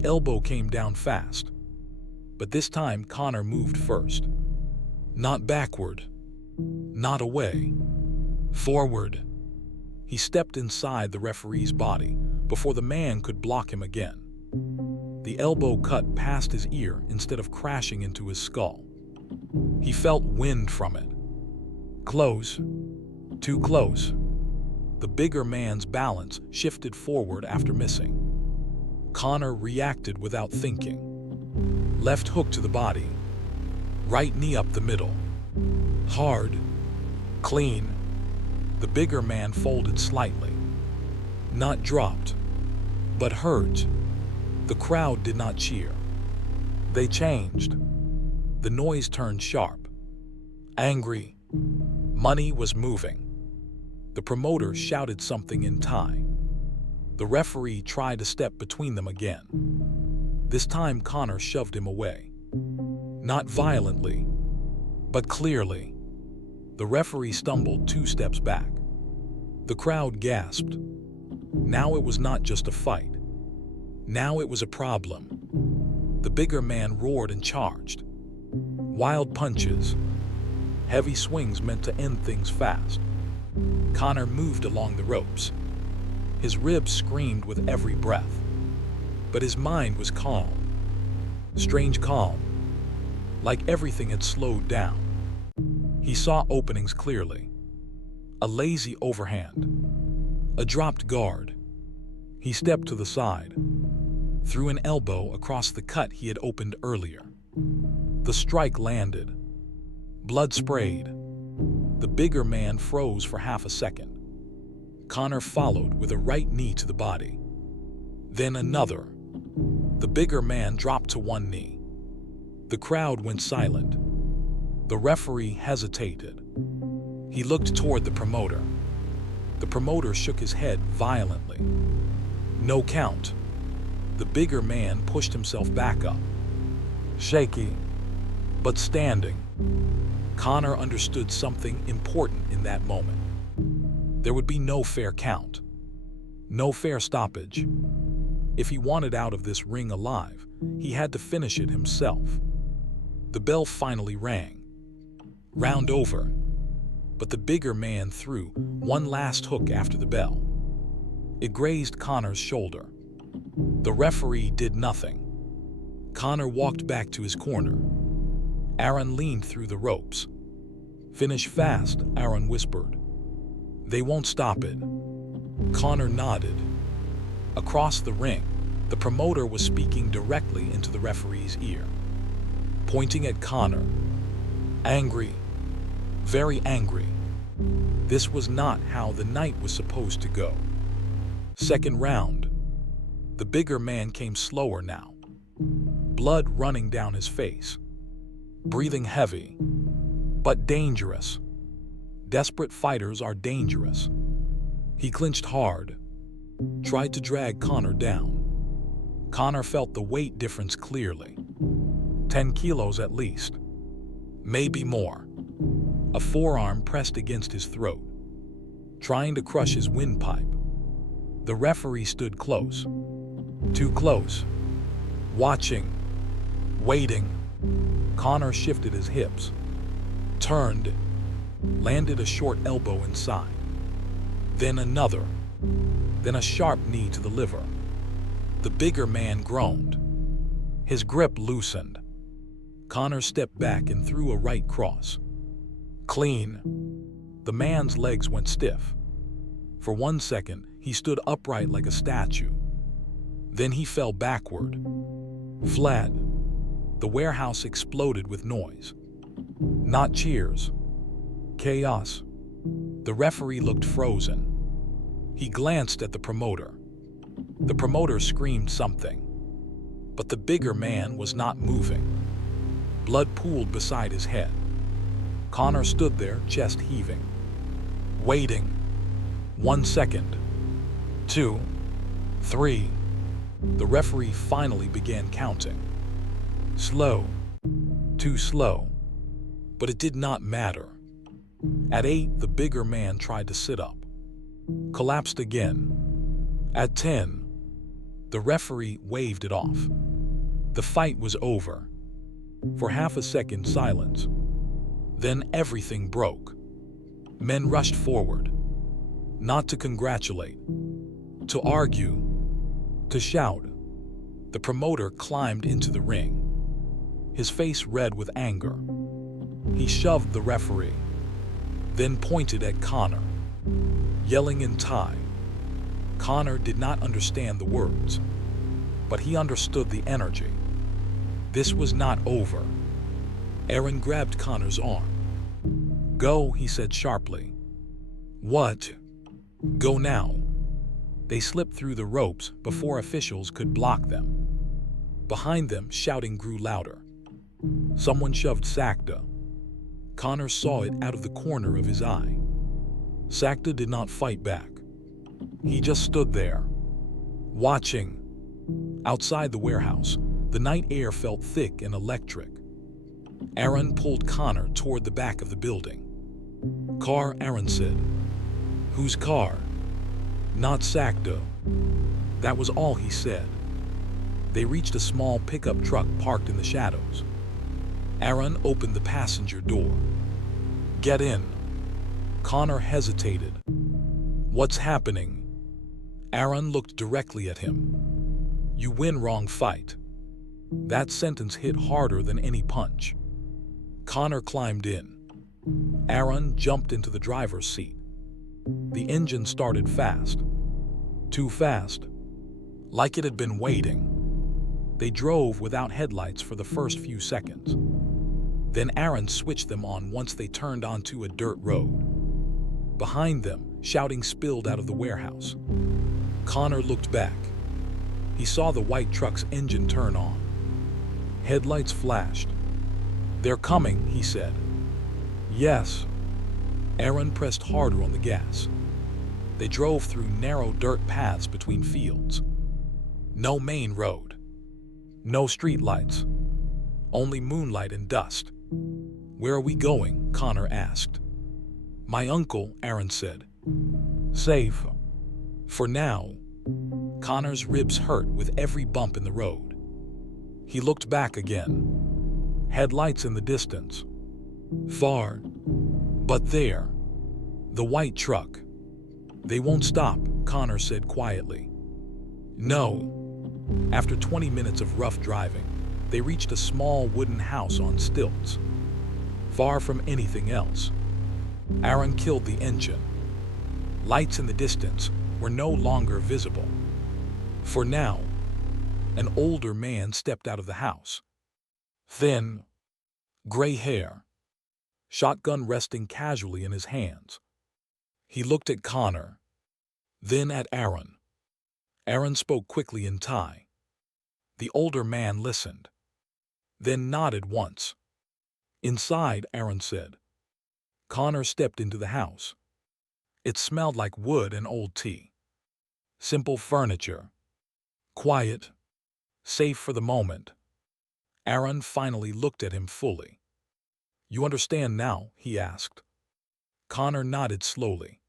The elbow came down fast, but this time Connor moved first. Not backward, not away, forward. He stepped inside the referee's body before the man could block him again. The elbow cut past his ear instead of crashing into his skull. He felt wind from it. Close, too close. The bigger man's balance shifted forward after missing. Connor reacted without thinking. Left hook to the body, right knee up the middle. Hard, clean. The bigger man folded slightly. Not dropped, but hurt. The crowd did not cheer. They changed. The noise turned sharp. Angry. Money was moving. The promoter shouted something in Thai. The referee tried to step between them again. This time Connor shoved him away. Not violently, but clearly. The referee stumbled 2 steps back. The crowd gasped. Now it was not just a fight. Now it was a problem. The bigger man roared and charged. Wild punches. Heavy swings meant to end things fast. Connor moved along the ropes. His ribs screamed with every breath. But his mind was calm. Strange calm. Like everything had slowed down. He saw openings clearly. A lazy overhand. A dropped guard. He stepped to the side. Threw an elbow across the cut he had opened earlier. The strike landed. Blood sprayed. The bigger man froze for half a second. Connor followed with a right knee to the body. Then another. The bigger man dropped to one knee. The crowd went silent. The referee hesitated. He looked toward the promoter. The promoter shook his head violently. No count. The bigger man pushed himself back up. Shaky, but standing. Connor understood something important in that moment. There would be no fair count. No fair stoppage. If he wanted out of this ring alive, he had to finish it himself. The bell finally rang. Round over. But the bigger man threw one last hook after the bell. It grazed Connor's shoulder. The referee did nothing. Connor walked back to his corner. Aaron leaned through the ropes. Finish fast, Aaron whispered. They won't stop it. Connor nodded. Across the ring, the promoter was speaking directly into the referee's ear, pointing at Connor. Angry. Very angry. This was not how the night was supposed to go. Second round. The bigger man came slower now. Blood running down his face. Breathing heavy. But dangerous. Desperate fighters are dangerous. He clinched hard. Tried to drag Connor down. Connor felt the weight difference clearly. 10 kilos at least. Maybe more. A forearm pressed against his throat, trying to crush his windpipe. The referee stood close. Too close. Watching. Waiting. Connor shifted his hips. Turned. Landed a short elbow inside. Then another. Then a sharp knee to the liver. The bigger man groaned. His grip loosened. Connor stepped back and threw a right cross. Clean. The man's legs went stiff. For 1 second, he stood upright like a statue. Then he fell backward. Flat. The warehouse exploded with noise. Not cheers. Chaos. The referee looked frozen. He glanced at the promoter. The promoter screamed something. But the bigger man was not moving. Blood pooled beside his head. Connor stood there, chest heaving. Waiting. 1 second. 2. 3. The referee finally began counting. Slow. Too slow. But it did not matter. At 8, the bigger man tried to sit up. Collapsed again. At 10. The referee waved it off. The fight was over. For half a second, silence. Then everything broke. Men rushed forward, not to congratulate, to argue, to shout. The promoter climbed into the ring, his face red with anger. He shoved the referee, then pointed at Connor, yelling in Thai. Connor did not understand the words, but he understood the energy. This was not over. Aaron grabbed Connor's arm. "Go," he said sharply. "What?" "Go now." They slipped through the ropes before officials could block them. Behind them, shouting grew louder. Someone shoved Sakta. Connor saw it out of the corner of his eye. Sakta did not fight back. He just stood there, watching. Outside the warehouse, the night air felt thick and electric. Aaron pulled Connor toward the back of the building. "Car," Aaron said. "Whose car?" "Not Sakta." That was all he said. They reached a small pickup truck parked in the shadows. Aaron opened the passenger door. "Get in." Connor hesitated. "What's happening?" Aaron looked directly at him. "You win, wrong fight." That sentence hit harder than any punch. Connor climbed in. Aaron jumped into the driver's seat. The engine started fast. Too fast. Like it had been waiting. They drove without headlights for the first few seconds. Then Aaron switched them on once they turned onto a dirt road. Behind them, shouting spilled out of the warehouse. Connor looked back. He saw the white truck's engine turn on. Headlights flashed. "They're coming," he said. "Yes." Aaron pressed harder on the gas. They drove through narrow dirt paths between fields. No main road. No streetlights. Only moonlight and dust. "Where are we going?" Connor asked. "My uncle," Aaron said. "Safe. For now." Connor's ribs hurt with every bump in the road. He looked back again. Headlights in the distance. Far. But there. The white truck. "They won't stop," Connor said quietly. "No." After 20 minutes of rough driving, they reached a small wooden house on stilts. Far from anything else. Aaron killed the engine. Lights in the distance were no longer visible. For now, an older man stepped out of the house. Thin, gray hair, shotgun resting casually in his hands. He looked at Connor, then at Aaron. Aaron spoke quickly in Thai. The older man listened, then nodded once. "Inside," Aaron said. Connor stepped into the house. It smelled like wood and old tea. Simple furniture. Quiet. Safe for the moment. Aaron finally looked at him fully. "You understand now?" he asked. Connor nodded slowly.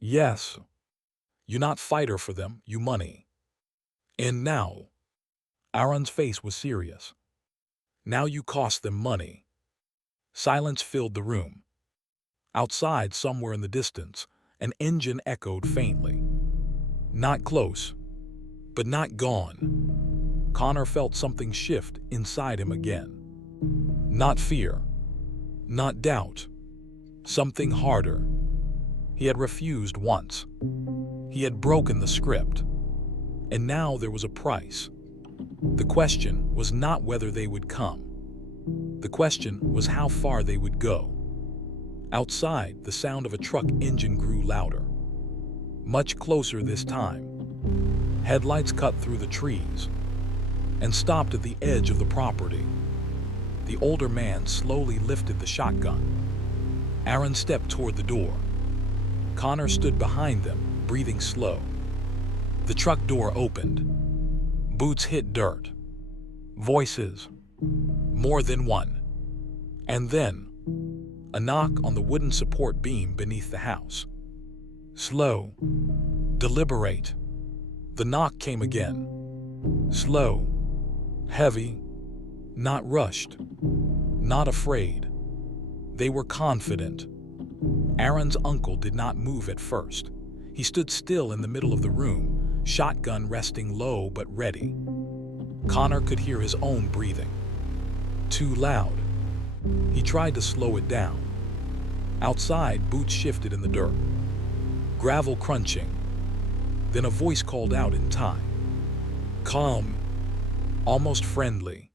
"Yes. You not fighter for them, you money. And now." Aaron's face was serious. "Now you cost them money." Silence filled the room. Outside, somewhere in the distance, an engine echoed faintly. Not close, but not gone. Connor felt something shift inside him again. Not fear, not doubt. Something harder. He had refused once. He had broken the script. And now there was a price. The question was not whether they would come. The question was how far they would go. Outside, the sound of a truck engine grew louder. Much closer this time. Headlights cut through the trees and stopped at the edge of the property. The older man slowly lifted the shotgun. Aaron stepped toward the door. Connor stood behind them, breathing slow. The truck door opened. Boots hit dirt. Voices. More than one. And then, a knock on the wooden support beam beneath the house. Slow. Deliberate. The knock came again. Slow, heavy, not rushed, not afraid. They were confident. Aaron's uncle did not move at first. He stood still in the middle of the room, shotgun resting low but ready. Connor could hear his own breathing. Too loud. He tried to slow it down. Outside, boots shifted in the dirt. Gravel crunching. Then a voice called out in time. Calm. Almost friendly.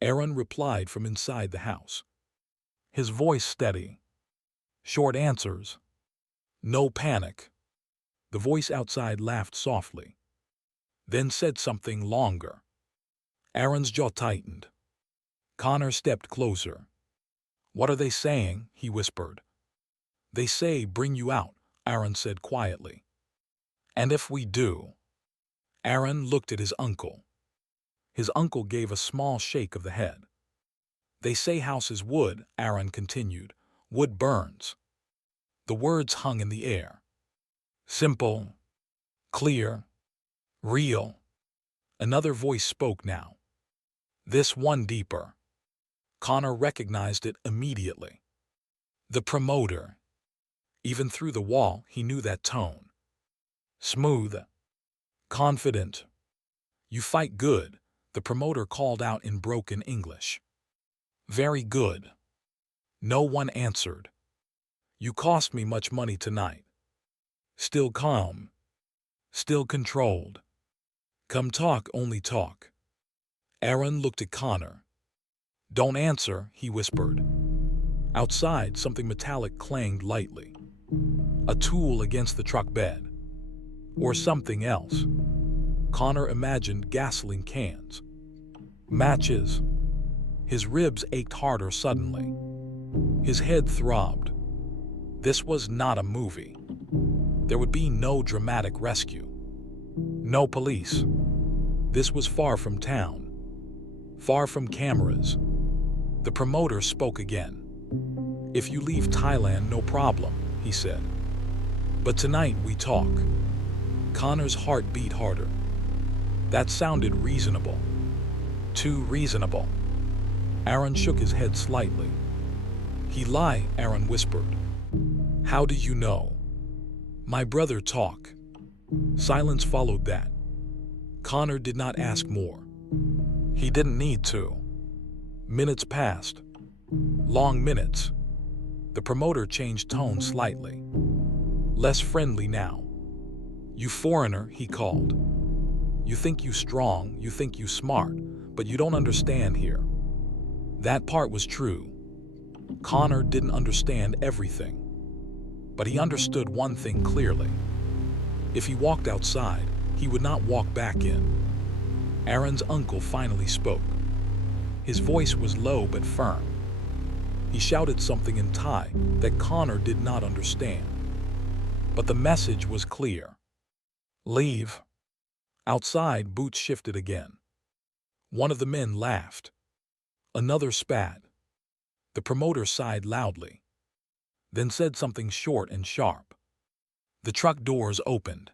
Aaron replied from inside the house. His voice steady. Short answers. No panic. The voice outside laughed softly. Then said something longer. Aaron's jaw tightened. Connor stepped closer. What are they saying? He whispered. They say bring you out, Aaron said quietly. And if we do? Aaron looked at his uncle. His uncle gave a small shake of the head. They say house is wood, Aaron continued. Wood burns. The words hung in the air. Simple, clear, real. Another voice spoke now. This one deeper. Connor recognized it immediately. The promoter. Even through the wall, he knew that tone. Smooth. Confident. You fight good, the promoter called out in broken English. Very good. No one answered. You cost me much money tonight. Still calm. Still controlled. Come talk, only talk. Aaron looked at Connor. Don't answer, he whispered. Outside, something metallic clanged lightly. A tool against the truck bed. Or something else. Connor imagined gasoline cans. Matches. His ribs ached harder suddenly. His head throbbed. This was not a movie. There would be no dramatic rescue. No police. This was far from town. Far from cameras. The promoter spoke again. If you leave Thailand, no problem, he said. But tonight we talk. Connor's heart beat harder. That sounded reasonable. Too reasonable. Aaron shook his head slightly. He lie, Aaron whispered. How do you know? My brother talk. Silence followed that. Connor did not ask more. He didn't need to. Minutes passed. Long minutes. The promoter changed tone slightly. Less friendly now. You foreigner, he called. You think you strong, you think you smart, but you don't understand here. That part was true. Connor didn't understand everything. But he understood one thing clearly. If he walked outside, he would not walk back in. Aaron's uncle finally spoke. His voice was low but firm. He shouted something in Thai that Connor did not understand. But the message was clear. Leave. Outside, boots shifted again. One of the men laughed. Another spat. The promoter sighed loudly. Then said something short and sharp. The truck doors opened.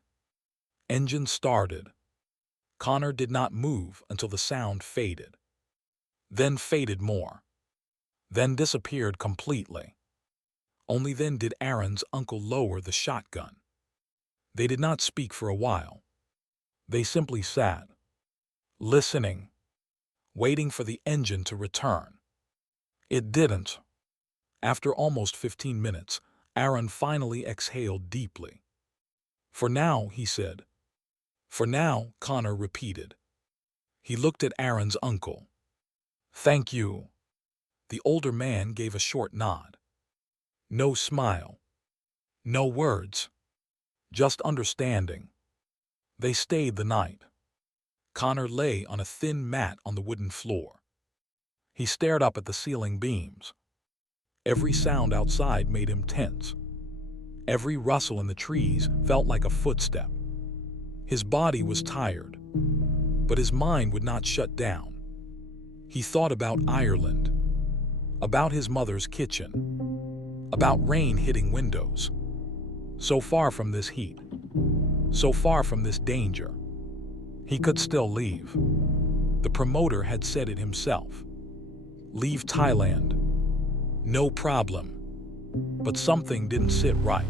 Engine started. Connor did not move until the sound faded. Then faded more. Then disappeared completely. Only then did Aaron's uncle lower the shotgun. They did not speak for a while. They simply sat, listening, waiting for the engine to return. It didn't. After almost 15 minutes, Aaron finally exhaled deeply. For now, he said. For now, Connor repeated. He looked at Aaron's uncle. Thank you. The older man gave a short nod. No smile. No words. Just understanding. They stayed the night. Connor lay on a thin mat on the wooden floor. He stared up at the ceiling beams. Every sound outside made him tense. Every rustle in the trees felt like a footstep. His body was tired, but his mind would not shut down. He thought about Ireland, about his mother's kitchen, about rain hitting windows. So far from this heat, so far from this danger. He could still leave. The promoter had said it himself. Leave Thailand. No problem. But something didn't sit right.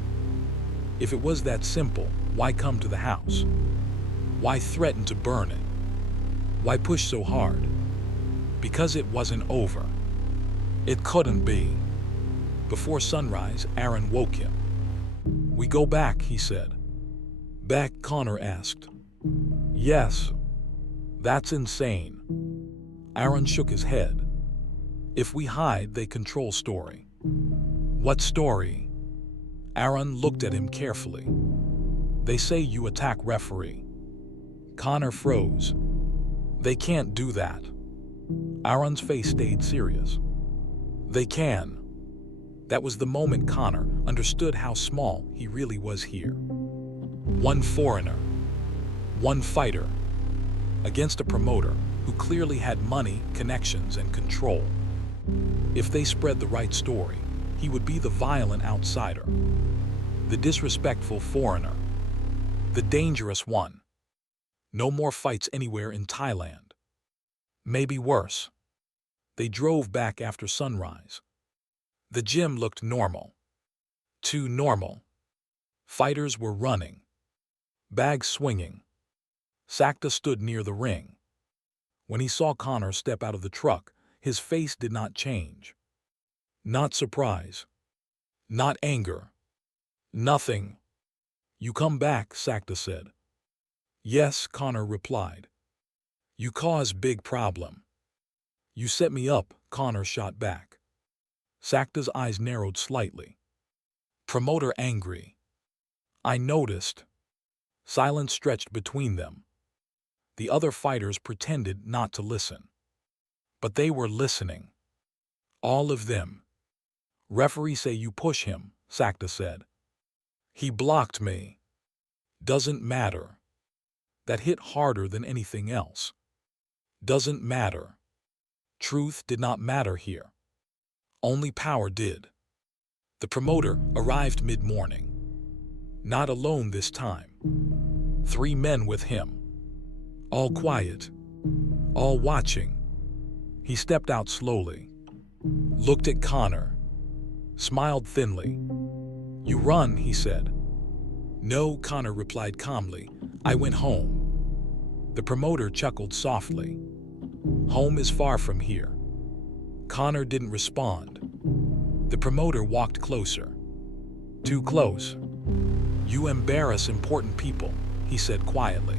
If it was that simple, why come to the house? Why threaten to burn it? Why push so hard? Because it wasn't over. It couldn't be. Before sunrise, Aaron woke him. We go back, he said. Back, Connor asked. Yes. That's insane. Aaron shook his head. If we hide, they control story. What story? Aaron looked at him carefully. They say you attack referee. Connor froze. They can't do that. Aaron's face stayed serious. They can. That was the moment Connor understood how small he really was here. One foreigner, one fighter, against a promoter who clearly had money, connections, and control. If they spread the right story, he would be the violent outsider, the disrespectful foreigner, the dangerous one. No more fights anywhere in Thailand. Maybe worse. They drove back after sunrise. The gym looked normal. Too normal. Fighters were running. Bags swinging. Sakta stood near the ring. When he saw Connor step out of the truck, his face did not change. Not surprise. Not anger. Nothing. You come back, Sakta said. Yes, Connor replied. You cause big problem. You set me up, Connor shot back. Sakta's eyes narrowed slightly. Promoter angry. I noticed. Silence stretched between them. The other fighters pretended not to listen. But they were listening. All of them. Referee say you push him, Sakta said. He blocked me. Doesn't matter. That hit harder than anything else. Doesn't matter. Truth did not matter here. Only power did. The promoter arrived mid-morning. Not alone this time. 3 men with him. All quiet. All watching. He stepped out slowly. Looked at Connor. Smiled thinly. You run, he said. No, Connor replied calmly. I went home. The promoter chuckled softly. Home is far from here. Connor didn't respond. The promoter walked closer. Too close. You embarrass important people, he said quietly.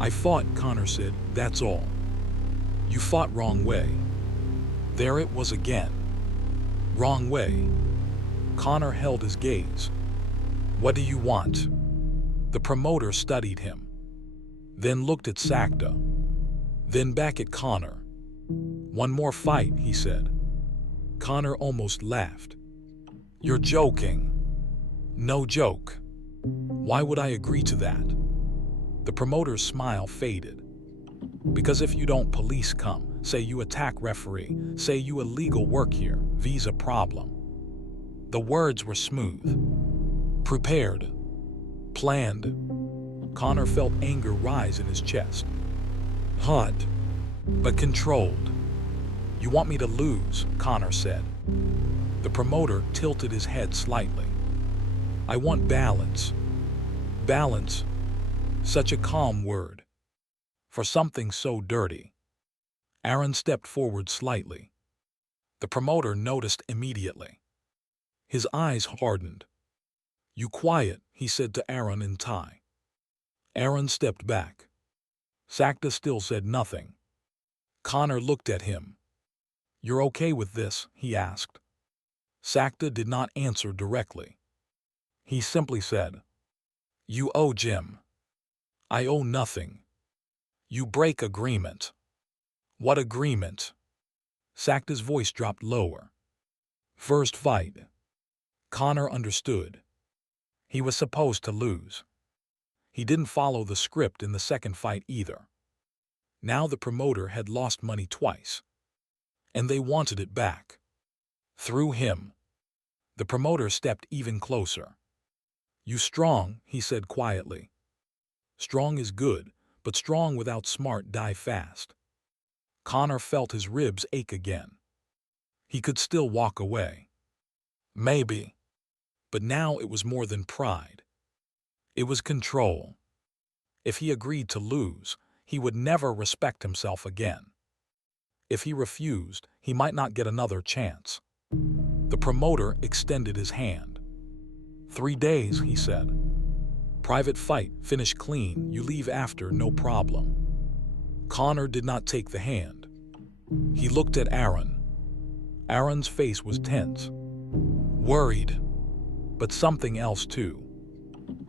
I fought, Connor said, that's all. You fought wrong way. There it was again. Wrong way. Connor held his gaze. What do you want? The promoter studied him. Then looked at Sakta. Then back at Connor. One more fight, he said. Connor almost laughed. You're joking. No joke. Why would I agree to that? The promoter's smile faded. Because if you don't, police come, say you attack referee, say you illegal work here, visa problem. The words were smooth. Prepared. Planned. Connor felt anger rise in his chest. Hot, but controlled. You want me to lose, Connor said. The promoter tilted his head slightly. I want balance. Balance. Such a calm word. For something so dirty. Aaron stepped forward slightly. The promoter noticed immediately. His eyes hardened. You quiet, he said to Aaron in Thai. Aaron stepped back. Sakta still said nothing. Connor looked at him. You're okay with this, he asked. Sakta did not answer directly. He simply said, You owe Jim. I owe nothing. You break agreement. What agreement? Sakta's voice dropped lower. First fight. Connor understood. He was supposed to lose. He didn't follow the script in the second fight either. Now the promoter had lost money twice. And they wanted it back. Through him. The promoter stepped even closer. You strong, he said quietly. Strong is good, but strong without smart die fast. Connor felt his ribs ache again. He could still walk away. Maybe. But now it was more than pride. It was control. If he agreed to lose, he would never respect himself again. If he refused, he might not get another chance. The promoter extended his hand. 3 days, he said. Private fight, finish clean, you leave after, no problem. Connor did not take the hand. He looked at Aaron. Aaron's face was tense. Worried. But something else too.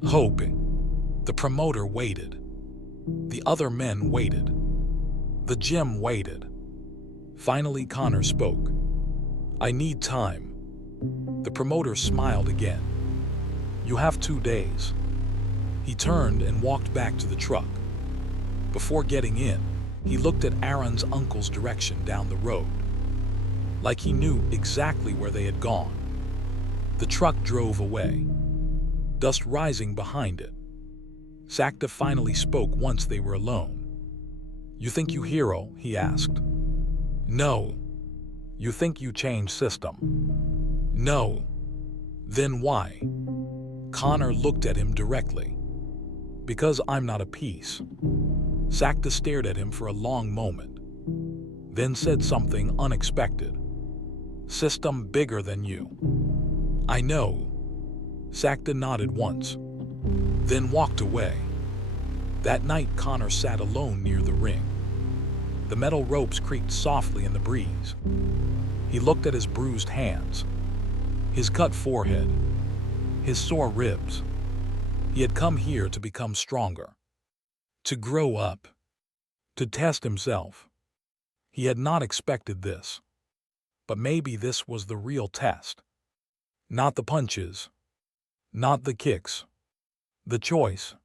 Hoping. The promoter waited. The other men waited. The gym waited. Finally, Connor spoke. I need time. The promoter smiled again. You have 2 days. He turned and walked back to the truck. Before getting in, he looked at Aaron's uncle's direction down the road. Like he knew exactly where they had gone. The truck drove away, dust rising behind it. Sakta finally spoke once they were alone. You think you hero? He asked. No. You think you change system? No. Then why? Connor looked at him directly. Because I'm not a piece. Sakta stared at him for a long moment, then said something unexpected. System bigger than you. I know. Sakta nodded once, then walked away. That night, Connor sat alone near the ring. The metal ropes creaked softly in the breeze. He looked at his bruised hands, his cut forehead, his sore ribs. He had come here to become stronger, to grow up, to test himself. He had not expected this, but maybe this was the real test. Not the punches, not the kicks, the choice.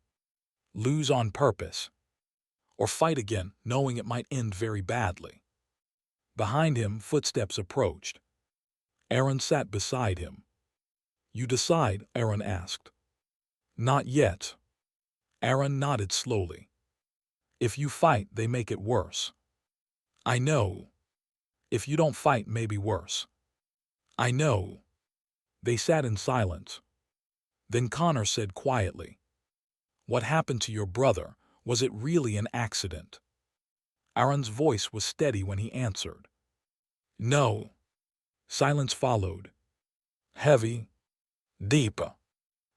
Lose on purpose, or fight again knowing it might end very badly. Behind him, footsteps approached. Aaron sat beside him. You decide? Aaron asked. Not yet. Aaron nodded slowly. If you fight, they make it worse. I know. If you don't fight, maybe worse. I know. They sat in silence. Then Connor said quietly, What happened to your brother? Was it really an accident? Aaron's voice was steady when he answered. No. Silence followed. Heavy. Deep.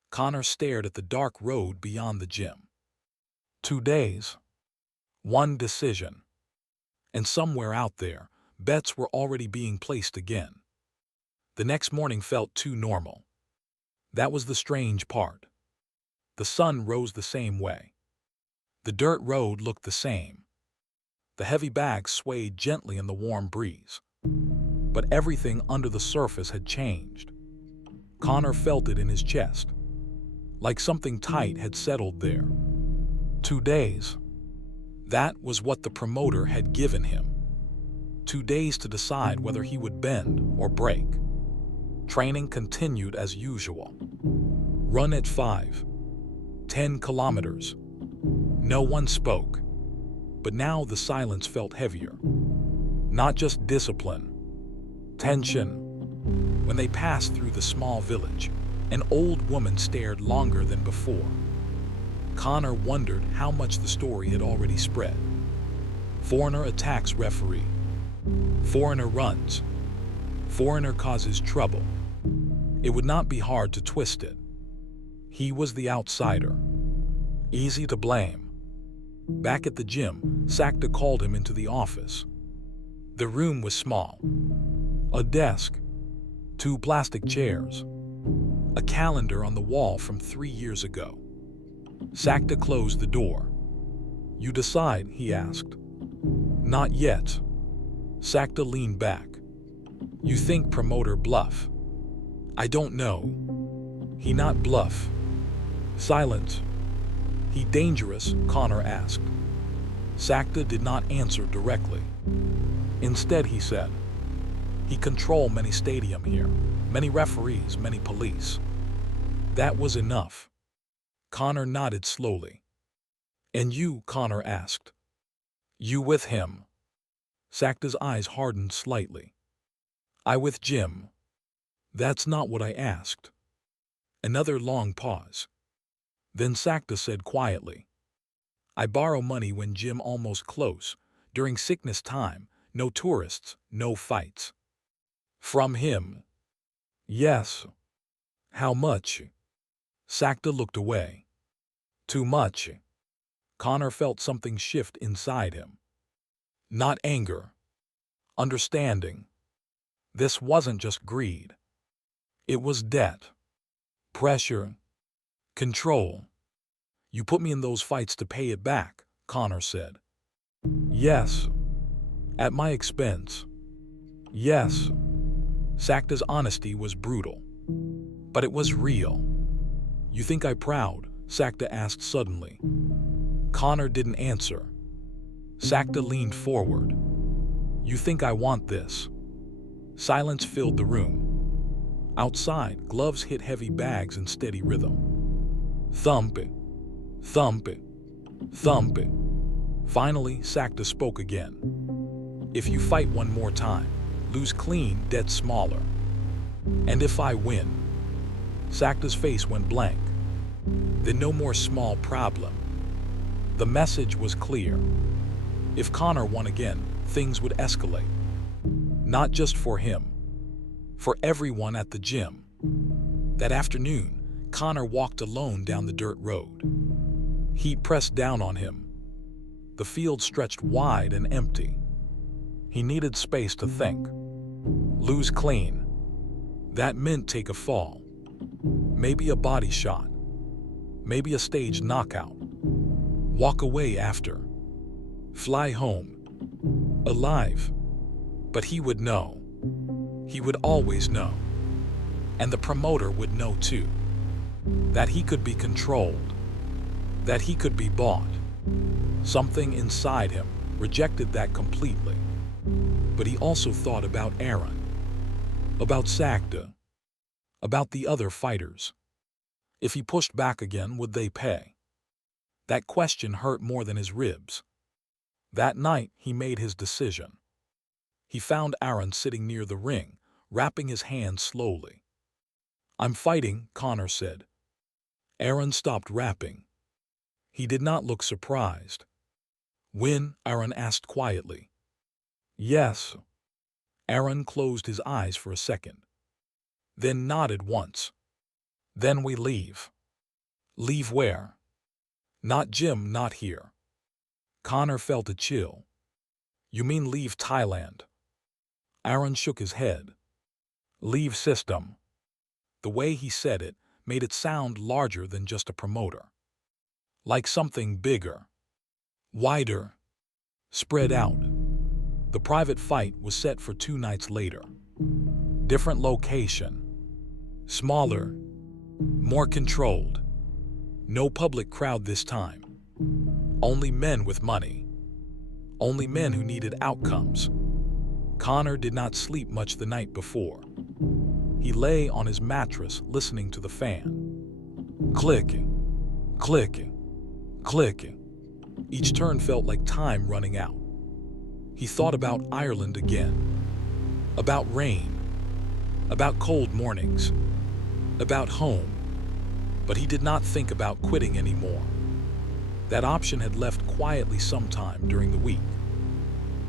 Connor stared at the dark road beyond the gym. 2 days. 1 decision. And somewhere out there, bets were already being placed again. The next morning felt too normal. That was the strange part. The sun rose the same way. The dirt road looked the same. The heavy bags swayed gently in the warm breeze. But everything under the surface had changed. Connor felt it in his chest, like something tight had settled there. 2 days. That was what the promoter had given him. 2 days to decide whether he would bend or break. Training continued as usual. Run at 5. 10 kilometers. No one spoke. But now the silence felt heavier. Not just discipline. Tension. When they passed through the small village, an old woman stared longer than before. Connor wondered how much the story had already spread. Foreigner attacks referee. Foreigner runs. Foreigner causes trouble. It would not be hard to twist it. He was the outsider. Easy to blame. Back at the gym, Sakta called him into the office. The room was small. A desk, 2 plastic chairs, a calendar on the wall from 3 years ago. Sakta closed the door. You decide? He asked. Not yet. Sakta leaned back. You think promoter bluff? I don't know. He not bluff. Silence. He dangerous? Connor asked. Sakta did not answer directly. Instead, he said, he control many stadium here, many referees, many police. That was enough. Connor nodded slowly. And you, Connor asked. You with him? Sakta's eyes hardened slightly. I with Jim. That's not what I asked. Another long pause. Then Sakta said quietly, I borrow money when Jim almost close, during sickness time, no tourists, no fights. From him? Yes. How much? Sakta looked away. Too much. Connor felt something shift inside him. Not anger. Understanding. This wasn't just greed. It was debt. Pressure. Control. You put me in those fights to pay it back, Connor said. Yes. At my expense. Yes. Sakta's honesty was brutal. But it was real. You think I'm proud? Sakta asked suddenly. Connor didn't answer. Sakta leaned forward. You think I want this? Silence filled the room. Outside, gloves hit heavy bags in steady rhythm. Thump it. Thump it. Thump it. Finally, Sakta spoke again. If you fight one more time, lose clean, debt smaller. And if I win? Sakta's face went blank. Then no more small problem. The message was clear. If Connor won again, things would escalate. Not just for him. For everyone at the gym. That afternoon, Connor walked alone down the dirt road. Heat pressed down on him. The field stretched wide and empty. He needed space to think. Lose clean. That meant take a fall. Maybe a body shot. Maybe a staged knockout. Walk away after. Fly home. Alive. But he would know. He would always know. And the promoter would know too. That he could be controlled. That he could be bought. Something inside him rejected that completely. But he also thought about Aaron. About Sakta. About the other fighters. If he pushed back again, would they pay? That question hurt more than his ribs. That night, he made his decision. He found Aaron sitting near the ring, wrapping his hands slowly. I'm fighting, Connor said. Aaron stopped wrapping. He did not look surprised. Win? Aaron asked quietly. Yes. Aaron closed his eyes for a second. Then nodded once. Then we leave. Leave where? Not gym, not here. Connor felt a chill. You mean leave Thailand? Aaron shook his head. Leave system. The way he said it made it sound larger than just a promoter. Like something bigger. Wider. Spread out. The private fight was set for 2 nights later. Different location. Smaller. More controlled. No public crowd this time. Only men with money. Only men who needed outcomes. Connor did not sleep much the night before. He lay on his mattress listening to the fan. Clicking. Clicking. Clicking. Each turn felt like time running out. He thought about Ireland again. About rain. About cold mornings. About home. But he did not think about quitting anymore. That option had left quietly sometime during the week.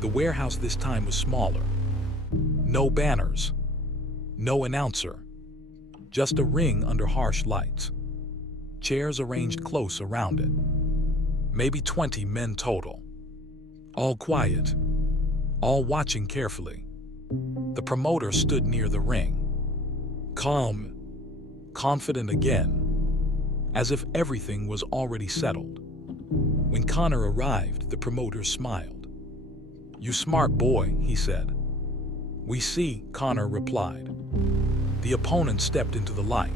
The warehouse this time was smaller. No banners. No announcer. Just a ring under harsh lights. Chairs arranged close around it. Maybe 20 men total. All quiet. All watching carefully. The promoter stood near the ring. Calm. Confident again. As if everything was already settled. When Connor arrived, the promoter smiled. You smart boy, he said. We see, Connor replied. The opponent stepped into the light.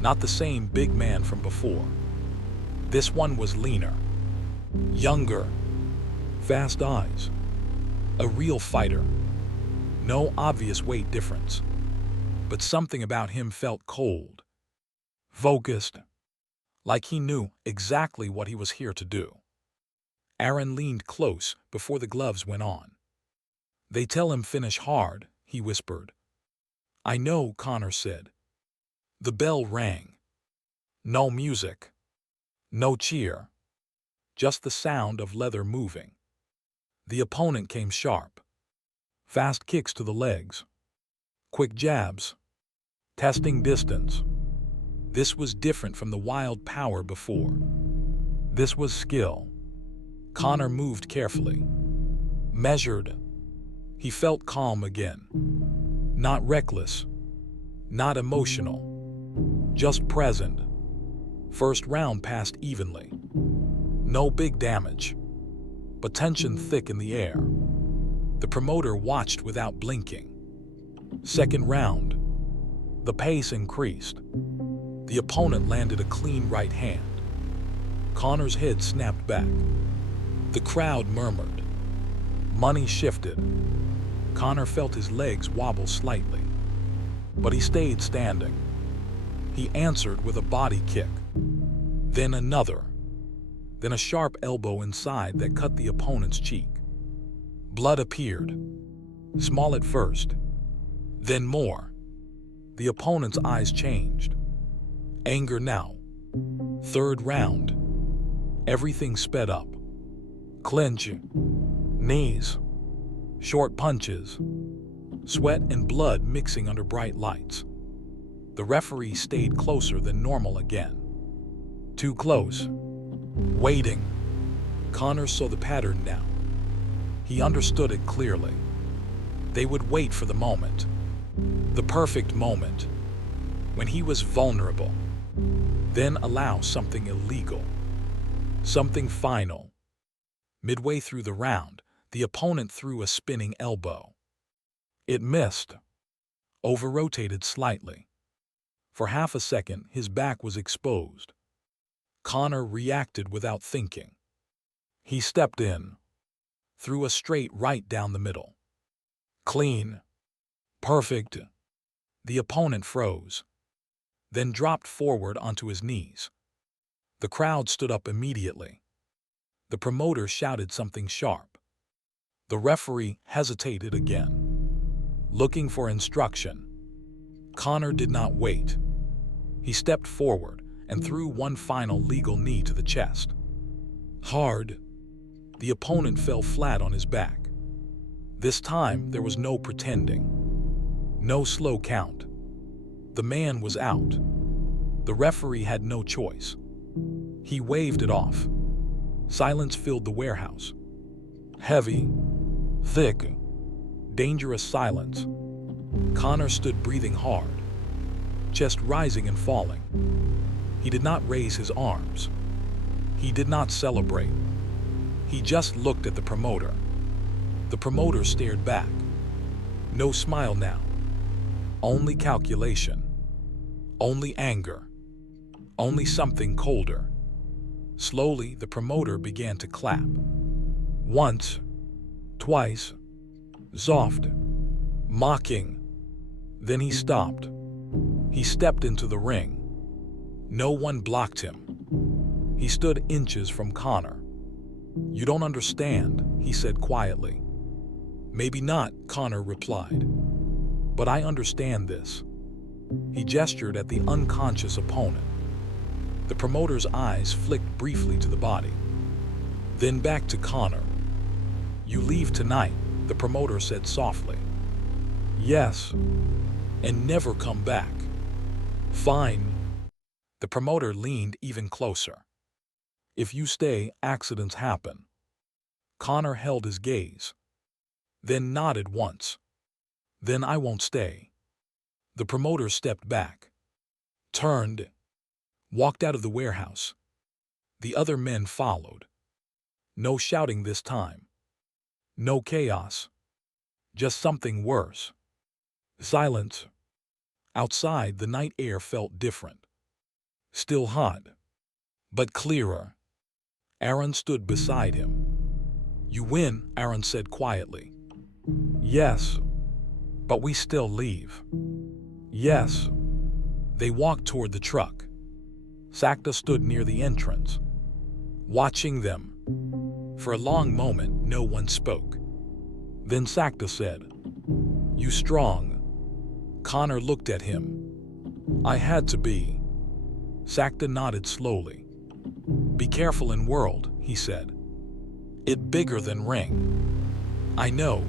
Not the same big man from before. This one was leaner. Younger. Fast eyes. A real fighter. No obvious weight difference. But something about him felt cold. Focused. like he knew exactly what he was here to do. Aaron leaned close before the gloves went on. "They tell him finish hard," he whispered. "I know," Connor said. The bell rang. No music. No cheer. Just the sound of leather moving. The opponent came sharp. Fast kicks to the legs. Quick jabs. Testing distance. This was different from the wild power before. This was skill. Connor moved carefully. Measured. He felt calm again. Not reckless. Not emotional. Just present. First round passed evenly. No big damage. But tension thick in the air. The promoter watched without blinking. Second round. The pace increased. The opponent landed a clean right hand. Connor's head snapped back. The crowd murmured. Money shifted. Connor felt his legs wobble slightly. But he stayed standing. He answered with a body kick. Then another. Then a sharp elbow inside that cut the opponent's cheek. Blood appeared. Small at first. Then more. The opponent's eyes changed. Anger now. Third round. Everything sped up. Clinch. Knees. Short punches. Sweat and blood mixing under bright lights. The referee stayed closer than normal again. Too close. Waiting. Connor saw the pattern now. He understood it clearly. They would wait for the moment. The perfect moment. When he was vulnerable. Then allow something illegal. Something final. Midway through the round, the opponent threw a spinning elbow. It missed. Over-rotated slightly. For half a second, his back was exposed. Connor reacted without thinking. He stepped in. Threw a straight right down the middle. Clean. Perfect. The opponent froze. Then dropped forward onto his knees. The crowd stood up immediately. The promoter shouted something sharp. The referee hesitated again, looking for instruction. Connor did not wait. He stepped forward and threw one final legal knee to the chest. Hard. The opponent fell flat on his back. This time there was no pretending. No slow count. The man was out. The referee had no choice. He waved it off. Silence filled the warehouse. Heavy, thick, dangerous silence. Connor stood breathing hard, chest rising and falling. He did not raise his arms. He did not celebrate. He just looked at the promoter. The promoter stared back. No smile now. Only calculation. Only anger. Only something colder. Slowly, the promoter began to clap. Once, twice, soft, mocking. Then he stopped. He stepped into the ring. No one blocked him. He stood inches from Connor. "You don't understand," he said quietly. "Maybe not," Connor replied. "But I understand this." He gestured at the unconscious opponent. The promoter's eyes flicked briefly to the body. Then back to Connor. "You leave tonight," the promoter said softly. "Yes. And never come back." "Fine." The promoter leaned even closer. "If you stay, accidents happen." Connor held his gaze. Then nodded once. "Then I won't stay." The promoter stepped back. Turned. Walked out of the warehouse. The other men followed. No shouting this time. No chaos. Just something worse. Silence. Outside, the night air felt different. Still hot. But clearer. Aaron stood beside him. "You win," Aaron said quietly. "Yes. But we still leave." "Yes." They walked toward the truck. Sakta stood near the entrance, watching them. For a long moment, no one spoke. Then Sakta said, "You strong?" Connor looked at him. "I had to be." Sakta nodded slowly. "Be careful in world," he said. "It bigger than ring." "I know."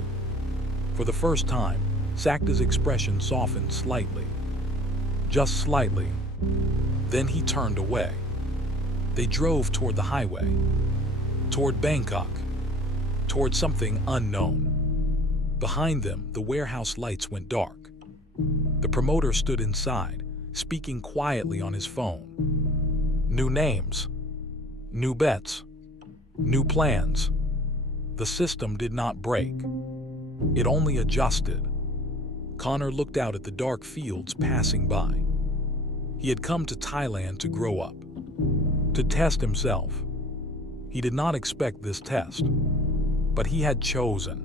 For the first time, Sakta's expression softened slightly. Just slightly. Then he turned away. They drove toward the highway. Toward Bangkok. Toward something unknown. Behind them, the warehouse lights went dark. The promoter stood inside, speaking quietly on his phone. New names. New bets. New plans. The system did not break. It only adjusted. Connor looked out at the dark fields passing by. He had come to Thailand to grow up, to test himself. He did not expect this test, but he had chosen.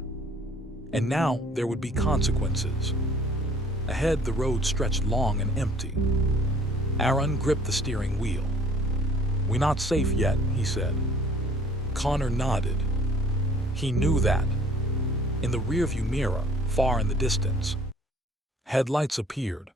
And now there would be consequences. Ahead, the road stretched long and empty. Aaron gripped the steering wheel. "We're not safe yet," he said. Connor nodded. He knew that. In the rearview mirror, far in the distance, headlights appeared.